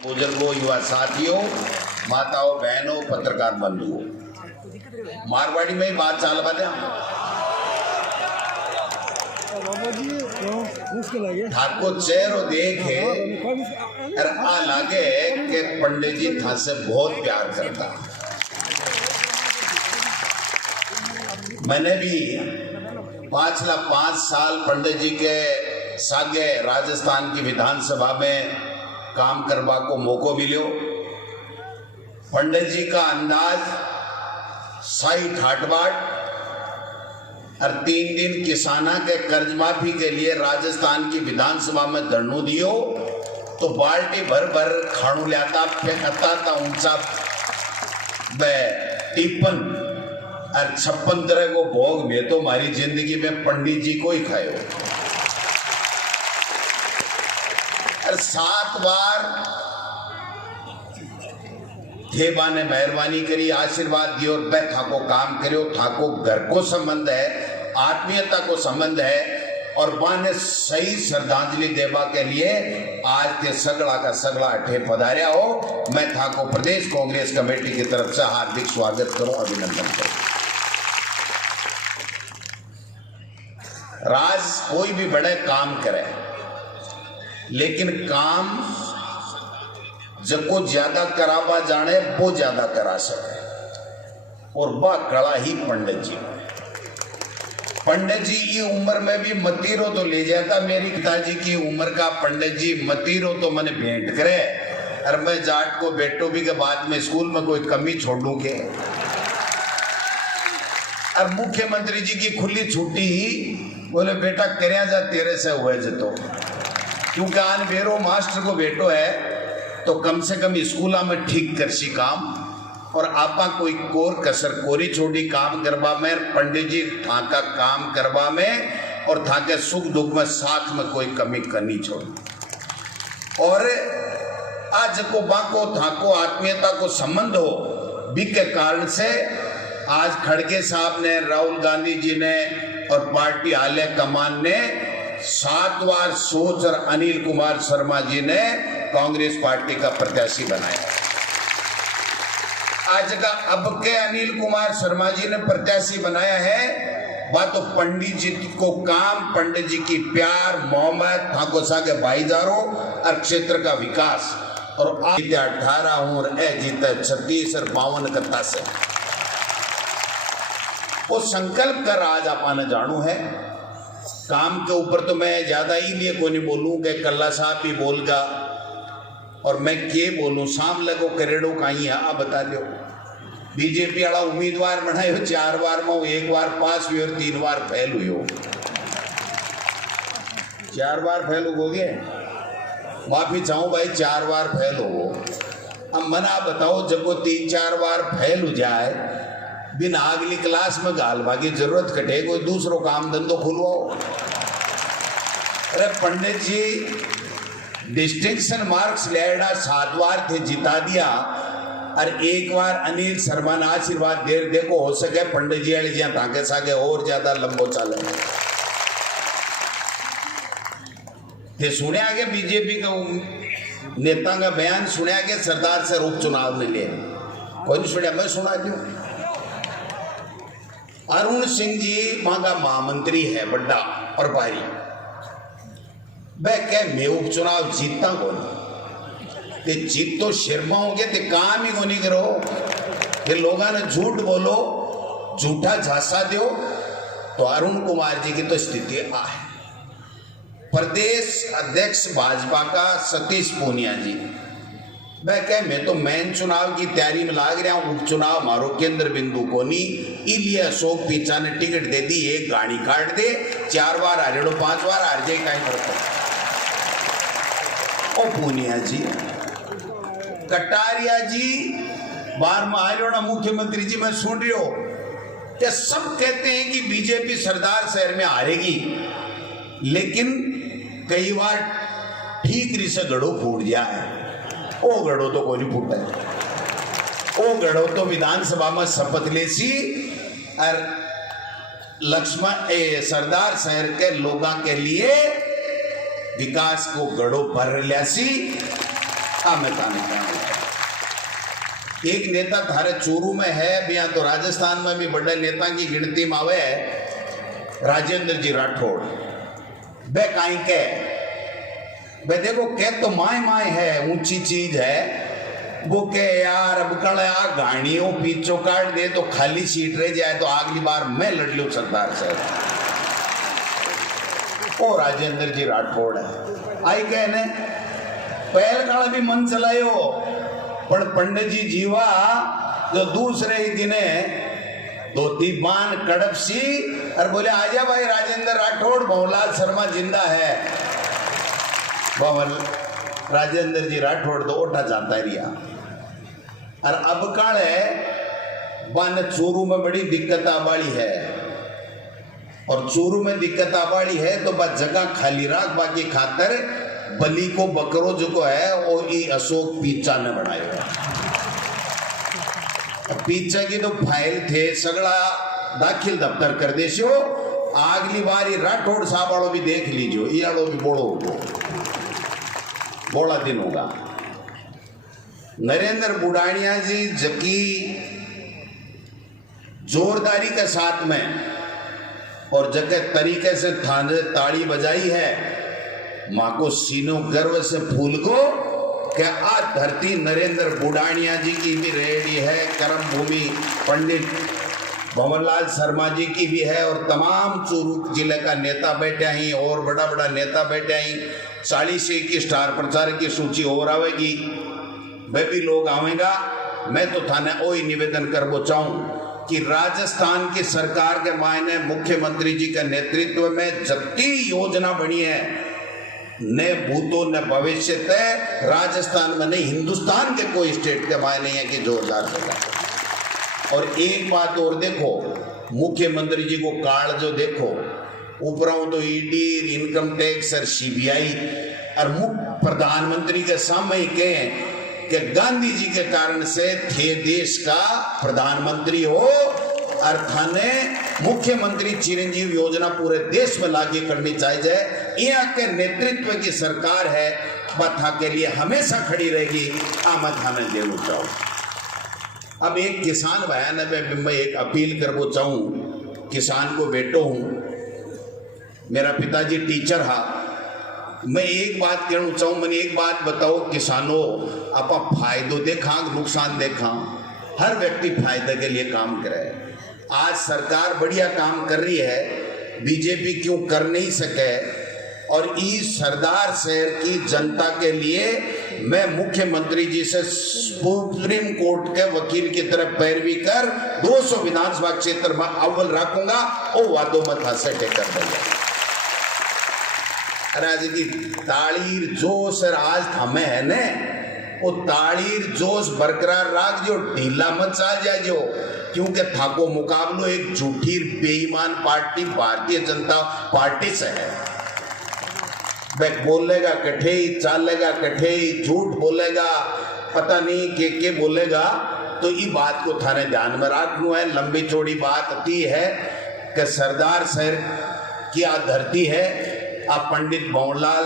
बुजुर्गों, युवा साथियों, माताओं, बहनों, पत्रकार बंधुओं, मारवाड़ी में ही बात चाल बा ठाकुर चेहरो देखे और आ लागे कि पंडित जी था से बहुत प्यार करता। मैंने भी पांचला 5 साल पंडित जी के सागे राजस्थान की विधानसभा में काम करवा को मौको मिलो। पंडित जी का अंदाज सही ठाटबाट और 3 दिन किसाना के कर्ज माफी के लिए राजस्थान की विधानसभा में धरनू दियो तो बाल्टी भर भर खाणू लाता फेंकता था ऊंचा टिप्पन और 56 तरह को भोग में तो हमारी जिंदगी में पंडित जी को ही खायो और 7 बार थेबा ने मेहरबानी करी, आशीर्वाद दियो और बै थाको काम करो। थाको घर को संबंध है, आत्मीयता को संबंध है और बाने सही श्रद्धांजलि देवा के लिए आज के सगड़ा का सगड़ा अठे पधारिया हो। मैं थाको प्रदेश कांग्रेस कमेटी की तरफ से हार्दिक स्वागत करूं, अभिनंदन करूं। राज कोई भी बड़े काम करे लेकिन काम जको ज्यादा करावा जाने वो ज्यादा करा सके और वह कला ही पंडित जी। पंडित जी की उम्र में भी मतीरो तो ले जाता। मेरी पिताजी की उम्र का पंडित जी मतीरो तो मैंने भेंट करे और मैं जाट को बेटो भी के बाद में स्कूल में कोई कमी छोड़ू के और मुख्यमंत्री जी की खुली छुट्टी ही बोले बेटा करया जा तेरे से हुए जतो, क्योंकि आन बेरो मास्टर को बेटो है तो कम से कम स्कूला में ठीक करसी काम और आपा कोई कोर कसर कोरी छोड़ी काम करवा में पंडित जी थाका काम करवा में और थाके सुख दुख में साथ में कोई कमी करनी छोड़ी। और आज को बाको थाको आत्मीयता को संबंध हो भी के कारण से आज खड़गे साहब ने, राहुल गांधी जी ने और पार्टी आले कमान ने 7 बार सोच और अनिल कुमार शर्मा जी ने कांग्रेस पार्टी का प्रत्याशी बनाया। आज का अब के अनिल कुमार शर्मा जी ने प्रत्याशी बनाया है, वह तो पंडित जी को काम, पंडित जी की प्यार मोहब्बत, ठाकुर के भाईचारों और क्षेत्र का विकास और आज 18 हूं और जीते 36 और 52 कत्ता से वो संकल्प कर आज आपने जानू है। काम के ऊपर तो मैं ज्यादा ही लिए को नहीं बोलूं कि कल्ला साहब भी बोलगा और मैं के बोलूं, शाम लगो करेड़ो कहीं है आप बता दो। बीजेपी वाला उम्मीदवार बनाए 4 बार में 1 बार पास हुई और 3 बार फेल हुई हो। 4 बार फेल हो गए, माफी चाहूं भाई, 4 बार फेल हो। अब मना बताओ जब को 3-4 बार फेल हो जाए बिना अगली क्लास में गालवा की जरूरत कटे, कोई दूसरो काम धंधो खुलवाओ। अरे पंडित जी डिस्टिंक्शन मार्क्स लेना 7 बार थे, जिता दिया और 1 बार अनिल शर्मा ने आशीर्वाद दे देखो हो सके पंडित जी वाले ज्यादा ताके सागे और ज्यादा लंबो चले थे। सुने आगे बीजेपी का नेता का बयान सुने आगे सरदार से उपचुनाव मिले, कोई नहीं सुना, मैं सुना दूं। अरुण सिंह जी वहां का महामंत्री है बड़ा और भारी, वह कह मैं उपचुनाव जीतता को ते जीत तो शर्मा होंगे ते काम ही को नहीं करो ते लोगों ने झूठ बोलो, झूठा झांसा दो तो अरुण कुमार जी की तो स्थिति आ है। प्रदेश अध्यक्ष भाजपा का सतीश पूनिया जी वह कह मैं तो मेन चुनाव की तैयारी में लाग रहा हूं, उपचुनाव मारो केंद्र बिंदु को नहीं, इसलिए अशोक पीछा ने टिकट दे दी, 1 गाड़ी काट दे, 4 बार हारेड़ो 5 बार हार जाए कहीं फर्क। ओ पूनिया जी, कटारिया जी बार में आयो ना मुख्यमंत्री जी, मैं सुन रही हो कि सब कहते हैं कि बीजेपी सरदार शहर में हारेगी, लेकिन कई बार ठीक री से गड़ो फूट जाए। ओ गड़ो तो कोई नहीं फूटा, ओ गड़ो तो विधानसभा में शपथ लेसी और लक्ष्मण सरदार शहर के लोगों के लिए विकास को गड़ो भर लियासी मैं ताने कहना एक नेता थारे चूरू में है बिया तो राजस्थान में भी बड़े नेता की गिनती में आवे राजेंद्र जी राठौड़। बे काई के बे देखो के तो माय माय है ऊंची चीज है वो के यार अब कल आ गाड़ियों पीछो काट दे तो खाली सीट रह जाए तो अगली बार मैं लड़ लूं सरदार से। ओ राजेंद्र जी राठौड़ है आई कहने पहल काल भी मन चलायो पर पंडित जी जीवा जो दूसरे ही दिने धोती बान कड़प सी और बोले आजा भाई राजेंद्र राठौड़ भवनलाल शर्मा जिंदा है। भवन राजेंद्र जी राठौड़ तो ओटा जाता रिया और अब काले बन चूरू में बड़ी दिक्कत आबाड़ी है और चूरू में दिक्कत आबाड़ी है तो बस जगह खाली राख बाकी खातर बली को बकरो जो है वो ई अशोक पीचा ने बनाया। पीछा की तो फाइल थे सगड़ा दाखिल दफ्तर कर देशो अगली बार राठौड़ साहब वालों भी देख लीजियो ये वालों भी बोला दिन होगा। नरेंद्र बुढ़ानिया जी जकी जोरदारी के साथ में और जगह तरीके से थाने ताड़ी बजाई है माँ को सीनो गर्व से फूल को क्या आज धरती नरेंद्र बुढ़ानिया जी की भी रेडी है, कर्म भूमि पंडित भवनलाल शर्मा जी की भी है और तमाम चूरू जिले का नेता बैठे ही और बड़ा बड़ा नेता बैठे ही 40 की स्टार प्रचार की सूची और आवेगी वे भी लोग आवेगा। मैं तो थाने वही निवेदन करना चाहूं कि राजस्थान की सरकार के मायने मुख्यमंत्री जी के नेतृत्व में जबकि योजना बनी है न भूतो न भविष्य तय राजस्थान में नहीं हिंदुस्तान के कोई स्टेट के मायने है कि जोरदार सरकार। और एक बात और देखो मुख्यमंत्री जी को कार्ड जो देखो ऊपर तो ईडी इनकम टैक्स और सीबीआई और मुख्य प्रधानमंत्री के सामने कहें कि गांधी जी के कारण से थे देश का प्रधानमंत्री हो और थाने मुख्यमंत्री चिरंजीव योजना पूरे देश में लागू करनी चाहिए। यहाँ के नेतृत्व की सरकार है बथा के लिए हमेशा खड़ी रहेगी। मैं थाने जरूर चाहूँ। अब एक किसान बयान है मैं एक अपील करना चाहूँ किसान को बेटो हूँ मेरा पिताजी टीचर हा मैं एक बात कहना चाहूँ मैंने एक बात बताओ किसानों आप फायदो देखा नुकसान देखा हर व्यक्ति फायदे के लिए काम करे। आज सरकार बढ़िया काम कर रही है बीजेपी क्यों कर नहीं सके और इस सरदार शहर की जनता के लिए मैं मुख्यमंत्री जी से सुप्रीम कोर्ट के वकील की तरफ पैरवी कर 200 विधानसभा क्षेत्र में अव्वल रखूंगा और वादों में था से टेकर देगा। आज की तालीर जोश आज थमे है ने वो तालीर जोश बरकरार रख जो ढीला मत चल जाए जो क्योंकि थाको मुकाबलो एक झूठी बेईमान पार्टी भारतीय जनता पार्टी से है। वह बोलेगा कठे ही चालेगा कठे ही झूठ बोलेगा पता नहीं के बोलेगा तो ये बात को थाने ध्यान में रखना है। लंबी चौड़ी बात आती है कि सरदार शहर की धरती है आप पंडित भंवरलाल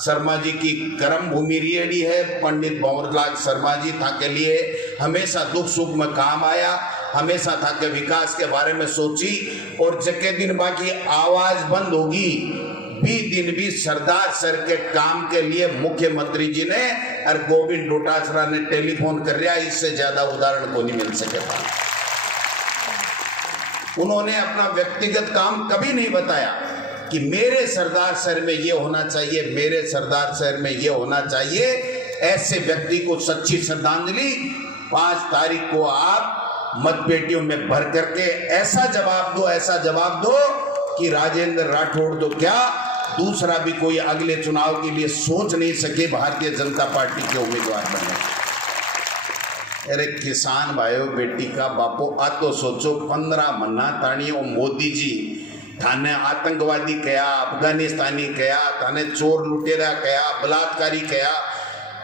शर्मा जी की कर्म भूमि रेडी है। पंडित भंवरलाल शर्मा जी था के लिए हमेशा दुख सुख में काम आया हमेशा था के विकास के बारे में सोची और जके दिन बाकी आवाज बंद होगी भी दिन भी सरदार सर के काम के लिए मुख्यमंत्री जी ने और गोविंद डोटासरा ने टेलीफोन कर रहा इससे ज्यादा उदाहरण को नहीं मिल सकेगा। उन्होंने अपना व्यक्तिगत काम कभी नहीं बताया कि मेरे सरदार शहर में ये होना चाहिए मेरे सरदार शहर में ये होना चाहिए। ऐसे व्यक्ति को सच्ची श्रद्धांजलि 5 तारीख को आप मतपेटियों में भर करके ऐसा जवाब दो कि राजेंद्र राठौड़ तो क्या दूसरा भी कोई अगले चुनाव के लिए सोच नहीं सके भारतीय जनता पार्टी के उम्मीदवार बने। अरे किसान भाइयों बेटी का बापो आ तो सोचो 15 महीना ताणी मोदी जी थाने आतंकवादी कया अफगानिस्तानी कया थाने चोर लुटेरा कया बलात्कारी कया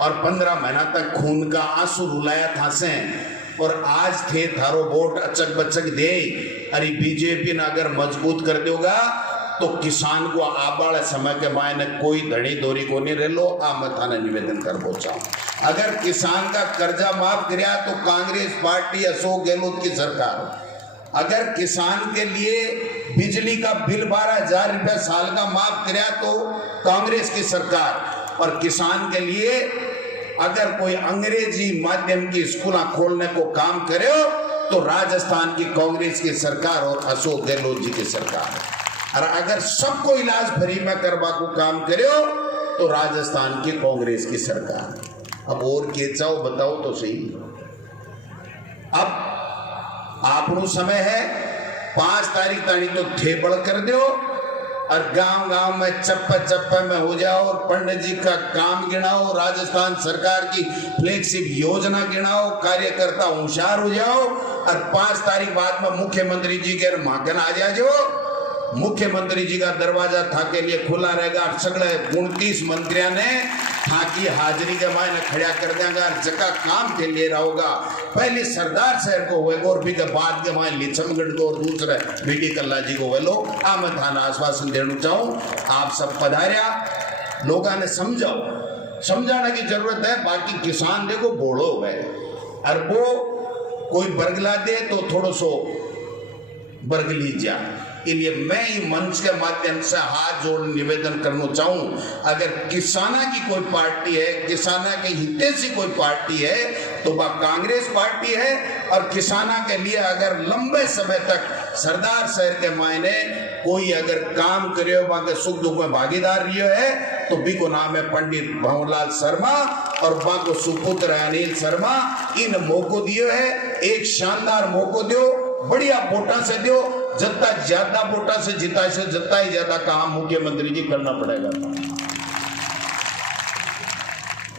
और 15 महीना तक खून का आंसू रुलाया था से और आज थे थारो वोट अचक बचक दे। अरे बीजेपी ने अगर मजबूत कर देगा तो किसान को आबाड़ समय के मायने कोई धड़ी दोरी को नहीं रेलो। मैं थाने निवेदन कर पहुंचाऊं। अगर किसान का कर्जा माफ किया तो कांग्रेस पार्टी अशोक गहलोत की सरकार। अगर किसान के लिए बिजली का बिल 12,000 रुपया साल का माफ किया तो कांग्रेस की सरकार। और किसान के लिए अगर कोई अंग्रेजी माध्यम की स्कूल खोलने को काम करे तो राजस्थान की कांग्रेस की सरकार और अशोक गहलोत जी की सरकार। और अगर सबको इलाज फ्री में करवा को काम करे तो राजस्थान की कांग्रेस की सरकार। अब और के चाहो बताओ तो सही। अब आपनो समय है 5 तारीख तारीख तो थेबड़ कर दो और गांव गांव में चप्पा चप्पा में हो जाओ और पंडित जी का काम गिनाओ, राजस्थान सरकार की फ्लैगशिप योजना गिनाओ, कार्यकर्ता होशियार हो जाओ और 5 तारीख बाद में मुख्यमंत्री जी के माकन आ जाओ। मुख्यमंत्री जी का दरवाजा था के लिए खुला रहेगा। सगले 29 मंत्रियों ने था की हाजिरी के मायने खड़ा कर देंगे, जगह काम के लिए रहोगा। पहले सरदार शहर को होगा और भी के बाद के मायने लिचमगढ़ को और दूसरे बीडी कल्ला जी को वेलो। मैं थाना आश्वासन देना चाहूँ, आप सब पधारिया, लोगों ने समझाओ, समझाने की जरूरत है। बाकी किसान देखो बोलो है और वो कोई बरगला दे तो थोड़ा सो बरगली जा। इसलिए मैं ही मंच के माध्यम से हाथ जोड़ निवेदन करना चाहूं, अगर किसाना की कोई पार्टी है, किसाना के हितैषी कोई पार्टी है तो वह कांग्रेस पार्टी है। और किसाना के लिए अगर लंबे समय तक सरदार शहर के मायने कोई अगर काम करे, वहां के सुख दुख में भागीदार रही है तो भी को नाम है पंडित भंवरलाल शर्मा और वहां को सुपुत्र अनिल शर्मा। इन मौको दियो है, एक शानदार मौको दो, बढ़िया वोटा से दो, जितना ज्यादा वोटा से जिता से जितना ही ज्यादा काम मुख्यमंत्री जी करना पड़ेगा।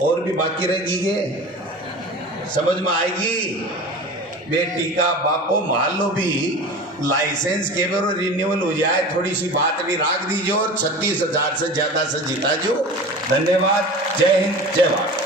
और भी बाकी रहेगी, समझ में आएगी। बेटी का बापो मान लो भी लाइसेंस के बार रिन्यूअल हो जाए, थोड़ी सी बात भी राख दीजिए और 36,000 से ज्यादा से जीता जो। धन्यवाद। जय हिंद, जय भारत।